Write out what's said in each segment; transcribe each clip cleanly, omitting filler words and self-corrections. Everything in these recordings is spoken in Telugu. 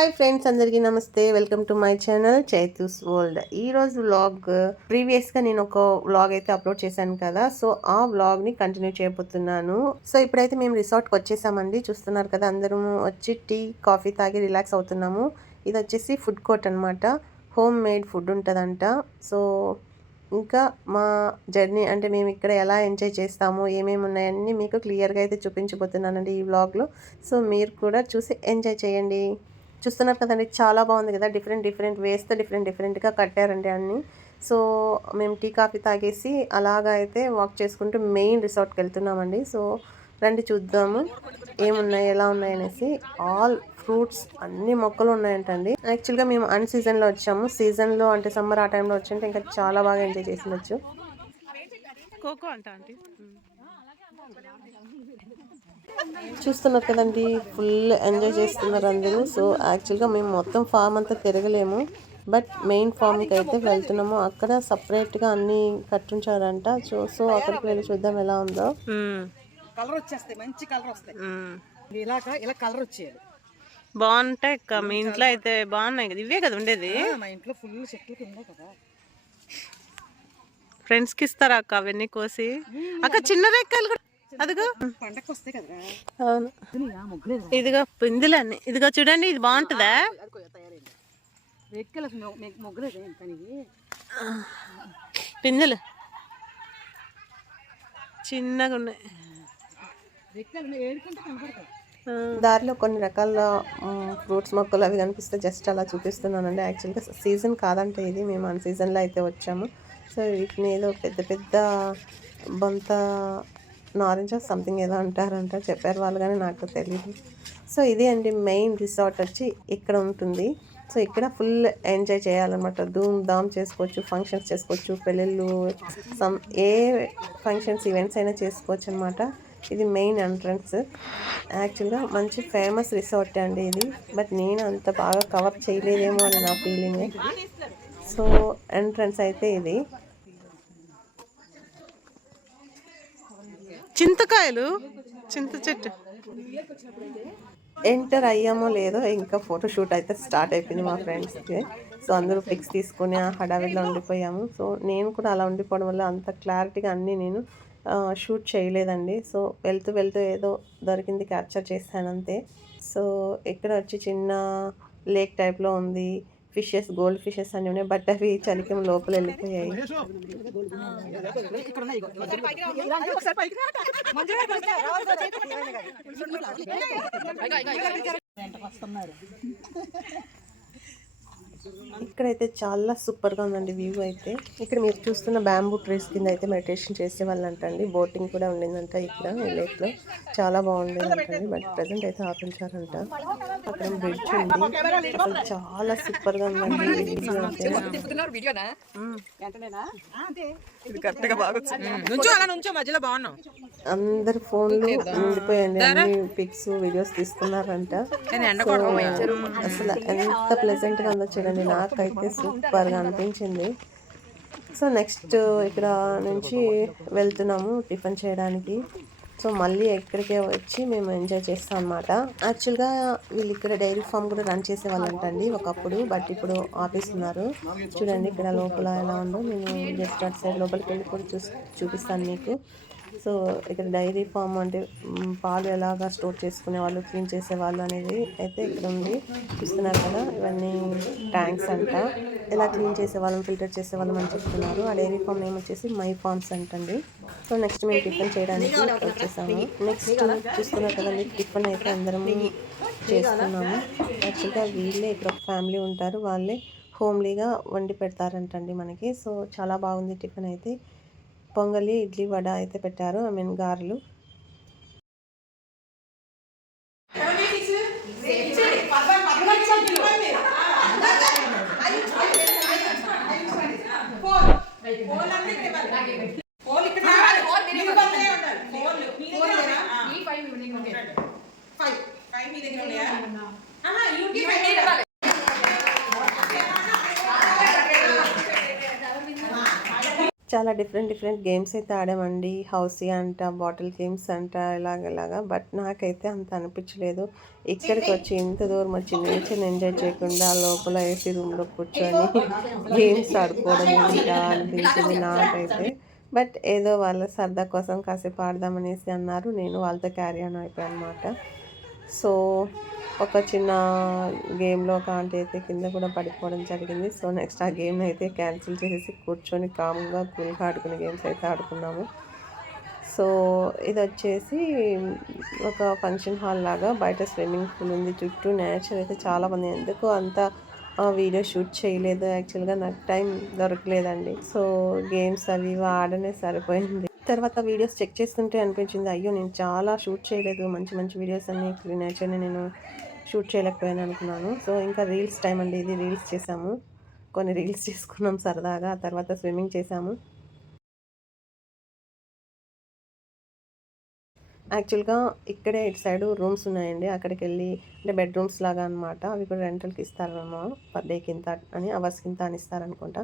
హాయ్ ఫ్రెండ్స్, అందరికీ నమస్తే. Welcome to my channel Chaitu's world. ఈరోజు వ్లాగ్ ప్రీవియస్గా నేను ఒక వ్లాగ్ అయితే అప్లోడ్ చేశాను కదా, సో ఆ వ్లాగ్ని కంటిన్యూ చేయబోతున్నాను. సో ఇప్పుడైతే మేము రిసార్ట్కి వచ్చేసామండి. చూస్తున్నారు కదా, అందరం వచ్చి టీ కాఫీ తాగి రిలాక్స్ అవుతున్నాము. ఇది వచ్చేసి ఫుడ్ కోర్ట్ అనమాట. హోమ్ మేడ్ ఫుడ్ ఉంటుందంట. సో ఇంకా మా జర్నీ అంటే మేము ఇక్కడ ఎలా ఎంజాయ్ చేస్తాము, ఏమేమి ఉన్నాయన్నీ మీకు క్లియర్గా అయితే చూపించబోతున్నానండి ఈ వ్లాగ్లో. సో మీరు కూడా చూసి ఎంజాయ్ చేయండి. చూస్తున్నారు కదండి, చాలా బాగుంది కదా. డిఫరెంట్ వేస్తే డిఫరెంట్గా కట్టారండి అన్నీ. సో మేము టీ కాఫీ తాగేసి అలాగా అయితే వాక్ చేసుకుంటూ మెయిన్ రిసార్ట్కి వెళ్తున్నామండి. సో రండి చూద్దాము ఏమున్నాయి, ఎలా ఉన్నాయి అనేసి. ఆల్ ఫ్రూట్స్ అన్ని మొక్కలు ఉన్నాయంటండి. యాక్చువల్గా మేము అన్ సీజన్లో వచ్చాము. సీజన్లో అంటే సమ్మర్ ఆ టైంలో వచ్చి ఇంకా చాలా బాగా ఎంజాయ్ చేసిండొచ్చు. చూస్తున్నారు కదండి, ఫుల్ ఎంజాయ్ చేస్తున్నారు అందరూ. సో యాక్చువల్గా మేము మొత్తం ఫామ్ అంతా తిరగలేము, బట్ మెయిన్ ఫామ్కి అయితే వెళ్తున్నాము. అక్కడ సపరేట్గా అన్ని కట్టించారంట. సో అక్కడికి వెళ్ళి చూద్దాం ఎలా ఉందో. కలర్ వచ్చేస్తాయి, మంచి కలర్ వస్తాయి. ఇలా కలర్ వచ్చేది బాగుంటాయి. మీ ఇంట్లో అయితే బాగున్నాయి కదా, ఇవే కదా ఉండేది. మా ఇంట్లో ఫుల్ చెట్లు ఉన్నాయి కదా. ఫ్రెండ్స్ కి ఇస్తారా అక్క అవన్నీ కోసి? అక్క చిన్న రెక్కలు కూడా అదిగో పండగ వస్తాయి కదా. అవును, ఇదిగో పిందులన్నీ. ఇదిగో చూడండి, ఇది బాగుంటుందా? పిందులు చిన్నగా ఉన్నాయి. దారిలో కొన్ని రకాల ఫ్రూట్స్ మొక్కలు అవి కనిపిస్తే జస్ట్ అలా చూపిస్తున్నానండి. యాక్చువల్గా సీజన్ కాదంటే ఇది, మేము అన్ సీజన్లో అయితే వచ్చాము. సో వీటిని ఏదో పెద్ద బొంత నారెంజ్ సంథింగ్ ఏదో అంటారంట, చెప్పారు వాళ్ళు కానీ నాకు తెలియదు. సో ఇది అండి మెయిన్ రిసార్ట్ వచ్చి ఇక్కడ ఉంటుంది. సో ఇక్కడ ఫుల్ ఎంజాయ్ చేయాలన్నమాట. ధూమ్ ధామ్ చేసుకోవచ్చు, ఫంక్షన్స్ చేసుకోవచ్చు, పెళ్ళిళ్ళు, ఏ ఫంక్షన్స్ ఈవెంట్స్ అయినా చేసుకోవచ్చు అనమాట. ఇది మెయిన్ ఎంట్రన్స్. యాక్చువల్గా మంచి ఫేమస్ రిసార్ట్ అండి ఇది, బట్ నేను అంత బాగా కవర్ చేయలేదేమో అని నా ఫీలింగ్. సో ఎంట్రన్స్ అయితే ఇది. చింతకాయలు, చింత చెట్టు. ఎంటర్ అయ్యామో లేదో ఇంకా ఫోటోషూట్ అయితే స్టార్ట్ అయిపోయింది మా ఫ్రెండ్స్కి. సో అందరూ పిక్స్ తీసుకుని ఆ హడావిడిలో ఉండిపోయాము. సో నేను కూడా అలా ఉండిపోవడం వల్ల అంత క్లారిటీగా అన్నీ నేను షూట్ చేయలేదండి. సో వెళ్తూ ఏదో దొరికింది క్యాప్చర్ చేశాను అంతే. సో ఇక్కడ వచ్చి చిన్న లేక్ టైప్లో ఉంది. ఫిషెస్, గోల్డ్ ఫిషెస్ అన్నీ ఉన్నాయి, బట్ అవి చలికి లోపల వెళ్ళిపోయాయి. ఇక్కడైతే చాలా సూపర్గా ఉందండి వ్యూ అయితే. ఇక్కడ మీరు చూస్తున్న బ్యాంబూ ట్రీస్ కింద అయితే మెడిటేషన్ చేసే వాళ్ళు అంటండి. బోటింగ్ కూడా ఉండిందంట ఇక్కడ ఈ లేక్లో. చాలా బాగుండేదంటండి, బట్ ప్రజెంట్ అయితే ఆపించారంట. అక్కడ బ్రిడ్జ్ ఉంది, అసలు చాలా సూపర్గా ఉందండి వ్యూ అయితే. అందరు ఫోన్లు ఉండిపోయండి, అన్ని పిక్స్ వీడియోస్ తీసుకున్నారంట. అసలు ఎంత ప్లెజెంట్ గా ఉందో చూడండి, నాకైతే సూపర్ గా అనిపించింది. సో నెక్స్ట్ ఇక్కడ నుంచి వెళ్తున్నాము టిఫిన్ చేయడానికి. సో మళ్ళీ ఎక్కడికే వచ్చి మేము ఎంజాయ్ చేస్తాం అనమాట. యాక్చువల్గా వీళ్ళు ఇక్కడ డైరీ ఫామ్ కూడా రన్ చేసేవాళ్ళంటండి ఒకప్పుడు, బట్ ఇప్పుడు ఆపేస్తున్నారు. చూడండి ఇక్కడ లోపల ఎలా ఉందో. నేను జస్ట్ అటు సైడ్ లోపలికి వెళ్ళి కూడా చూపిస్తాను మీకు. సో ఇక్కడ డైరీ ఫామ్ అంటే పాలు ఎలాగా స్టోర్ చేసుకునే వాళ్ళు, క్లీన్ చేసేవాళ్ళు అనేది అయితే ఇక్కడ ఉంది. చూస్తున్నారు కదా, ఇవన్నీ ట్యాంక్స్ అంట. ఎలా క్లీన్ చేసేవాళ్ళం, ఫిల్టర్ చేసేవాళ్ళం అని చెప్తున్నారు. ఆ డైరీ ఫామ్ నేమ్ వచ్చేసి మై ఫార్మ్స్ అంటండి. సో నెక్స్ట్ మేము టిఫిన్ చేయడానికి వచ్చేసాము. నెక్స్ట్ చూస్తున్నారు కదండి, టిఫిన్ అయితే అందరం చేస్తున్నాము. యాక్చువల్గా వీళ్ళే ఇక్కడ ఒక ఫ్యామిలీ ఉంటారు, వాళ్ళే హోమ్లీగా వండి పెడతారంటండి మనకి. సో చాలా బాగుంది టిఫిన్ అయితే. పొంగలి, ఇడ్లీ, వడ అయితే పెట్టారు, ఐ మీన్ గారెలు. చాలా డిఫరెంట్ గేమ్స్ అయితే ఆడామండి. హౌసీ అంట, బాటిల్ గేమ్స్ అంట, ఇలాగ. బట్ నాకైతే అంత అనిపించలేదు. ఇక్కడికి వచ్చి ఇంత దూరం వచ్చి నేచర్ని ఎంజాయ్ చేయకుండా లోపల ఏసీ రూమ్లో కూర్చొని గేమ్స్ ఆడుకోవడం ఇంకా అనిపించింది నాకైతే. బట్ ఏదో వాళ్ళ సరదా కోసం కాసేపు ఆడదామనేసి అన్నారు. నేను వాళ్ళతో క్యారీ ఆన్ అయిపోయాను అనమాట. సో ఒక చిన్న గేమ్లో ఒక ఆంటీ అయితే కింద కూడా పడిపోవడం జరిగింది. సో నెక్స్ట్ ఆ గేమ్ అయితే క్యాన్సిల్ చేసేసి కూర్చొని కామ్గా కూల్గా ఆడుకునే గేమ్స్ అయితే ఆడుకున్నాము. సో ఇది వచ్చేసి ఒక ఫంక్షన్ హాల్ లాగా, బయట స్విమ్మింగ్ పూల్ ఉంది, చుట్టూ నేచర్ అయితే చాలా బాగుంది. ఎందుకు అంత వీడియో షూట్ చేయలేదు, యాక్చువల్గా నాకు టైం దొరకలేదండి. సో గేమ్స్ అవి ఆడనే సరిపోయింది. తర్వాత వీడియోస్ చెక్ చేస్తుంటే అనిపించింది, అయ్యో నేను చాలా షూట్ చేయలేదు, మంచి వీడియోస్ అన్ని నేచర్ని నేను షూట్ చేయలేకపోయాను అనుకున్నాను. సో ఇంకా రీల్స్ టైం అండి, ఇది రీల్స్ చేసాము, కొన్ని రీల్స్ చేసుకున్నాం సరదాగా. తర్వాత స్విమ్మింగ్ చేసాము. యాక్చువల్గా ఇక్కడే ఇటు సైడ్ రూమ్స్ ఉన్నాయండి, అక్కడికి వెళ్ళి అంటే బెడ్రూమ్స్ లాగా అనమాట. అవి కూడా రెంటల్కి ఇస్తారేమో, పర్ డేకి ఇంత అని, అవర్స్కి ఇంత అని ఇస్తారనుకుంటా.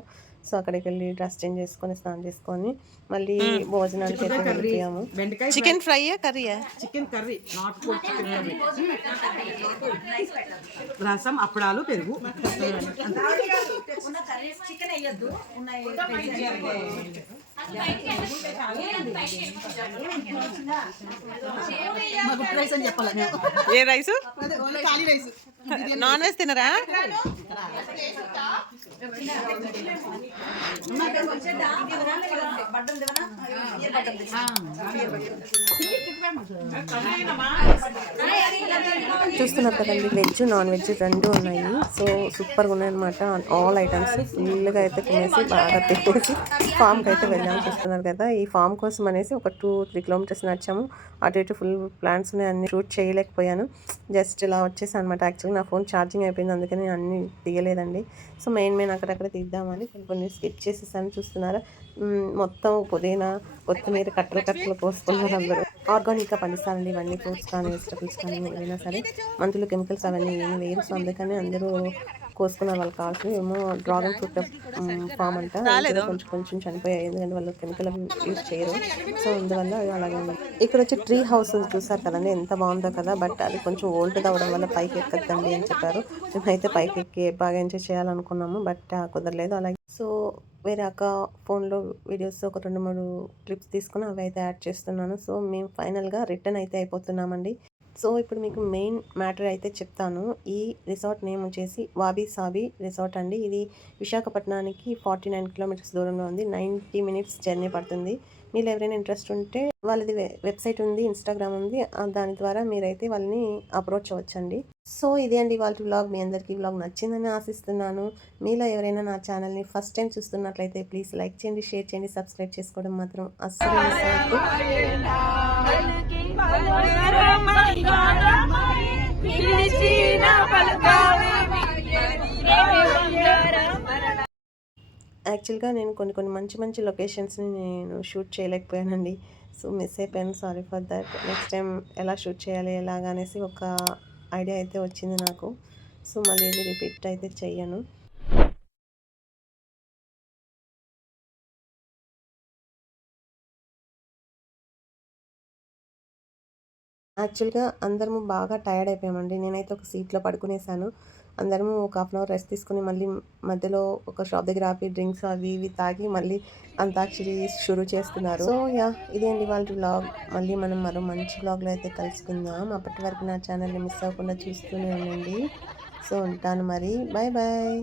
సో అక్కడికి వెళ్ళి డ్రెస్ చేంజ్ చేసుకొని స్నానం చేసుకొని మళ్ళీ భోజనానికి అయితే వెళ్ళిపోయాము. చికెన్ ఫ్రై కర్రీయా? Chicken curry, not food chicken curry, రసం, అప్పడాలు, పెరుగు. ఏ రైస్? నాన్ వెజ్ తినరా? చూస్తున్నారు కదండి, వెజ్ నాన్ వెజ్ రెండు ఉన్నాయి. సో సూపర్గా ఉన్నాయన్నమాట. ఆల్ ఐటమ్స్ ఫుల్గా అయితే తినేసి బాగా తినేసి ఫామ్కి అయితే వెళ్ళాము. చూస్తున్నారు కదా, ఈ ఫామ్ కోసం అనేసి ఒక 2-3 కిలోమీటర్స్ నడిచాము. అటు ఇటు ఫుల్ ప్లాంట్స్ ఉన్నాయి, అన్ని షూట్ చేయలేకపోయాను. జస్ట్ ఇలా వచ్చేసాను అనమాట. యాక్చువల్గా నా ఫోన్ ఛార్జింగ్ అయిపోయింది, అందుకని అన్ని తీయలేదండి. సో మెయిన్ అక్కడక్కడ తీద్దామని కొన్ని స్కిప్ చేసేసాను. చూస్తున్నారా, మొత్తం పుదీనా కొత్తిమీర కట్టలు కోసుకున్నారు అందరూ. ఆర్గానిక్గా పండిస్తారండి ఇవన్నీ, ఫ్రూట్స్ కానీ వెజిటబుల్స్ కానీ ఏమైనా సరే. మందులు కెమికల్స్ అవన్నీ ఏమి వేరు. సో అందుకని అందరూ కోసుకున్నారు. వాళ్ళకి కావాల్సి ఏమో డ్రాగన్ ఫ్రూట్ ఫామ్ అంట, కొంచెం చనిపోయాయి, ఎందుకంటే వాళ్ళు కెమికల్ యూజ్ చేయరు. సో అందువల్ల అలాగే ఉంది. ఇక్కడ వచ్చి ట్రీ హౌస్ చూసారు కదండి, ఎంత బాగుందో కదా. బట్ అది కొంచెం ఓల్డ్ అవడం వల్ల పైకి ఎక్కద్దండి అని చెప్పారు. మేమైతే పైకి ఎక్కి బాగా ఎంజాయ్ చేయాలనుకున్నాము, బట్ కుదరలేదు. అలాగే సో వేరే అక్క ఫోన్లో వీడియోస్ ఒక 2-3 క్లిప్స్ తీసుకుని అవి అయితే యాడ్ చేస్తున్నాను. సో మేము ఫైనల్గా రిటర్న్ అయితే అయిపోతున్నామండి. సో ఇప్పుడు మీకు మెయిన్ మ్యాటర్ అయితే చెప్తాను. ఈ రిసార్ట్ నేమ్ వచ్చేసి వాబీ సాబీ రిసార్ట్ అండి. ఇది విశాఖపట్నానికి 49 కిలోమీటర్స్ దూరంలో ఉంది. 90 మినిట్స్ జర్నీ పడుతుంది. మీరు ఎవరైనా ఇంట్రెస్ట్ ఉంటే వాళ్ళది వెబ్సైట్ ఉంది, ఇన్స్టాగ్రామ్ ఉంది, దాని ద్వారా మీరైతే వాళ్ళని అప్రోచ్ అవ్వచ్చండి. సో ఇదే అండి వాళ్ళ వ్లాగ్. మీ అందరికీ వ్లాగ్ నచ్చిందని ఆశిస్తున్నాను. మీలో ఎవరైనా నా ఛానల్ని ఫస్ట్ టైం చూస్తున్నట్లయితే ప్లీజ్ లైక్ చేయండి, షేర్ చేయండి, సబ్స్క్రైబ్ చేసుకోవడం మాత్రం అస్సలు మిస్ అవ్వద్దు. యాక్చువల్గా నేను కొన్ని మంచి లొకేషన్స్ని నేను షూట్ చేయలేకపోయానండి. సో మిస్ అయిపోయాను, sorry for that. Next time ఎలా షూట్ చేయాలి ఎలాగా అనేసి ఒక ఐడియా అయితే వచ్చింది నాకు. సో మళ్ళీ ఇది రిపీట్ అయితే చెయ్యను. యాక్చువల్గా అందరము బాగా టైర్డ్ అయిపోయామండి. నేనైతే ఒక సీట్లో పడుకునేసాను. అందరము ఒక 1/2 అవర్ రెస్ట్ తీసుకుని మళ్ళీ మధ్యలో ఒక షాప్ దగ్గర ఆపి డ్రింక్స్ అవి ఇవి తాగి మళ్ళీ అంతాక్షరి షురూ చేస్తున్నారు. సో ఇదే అండి వాళ్ళ వ్లాగ్. మళ్ళీ మనం మరో మంచి వ్లాగ్లో అయితే కలుసుకుందాం. అప్పటి వరకు నా ఛానల్ని మిస్ అవ్వకుండా చూస్తూనే ఉండండి. సో ఉంటాను మరి, బాయ్ బాయ్.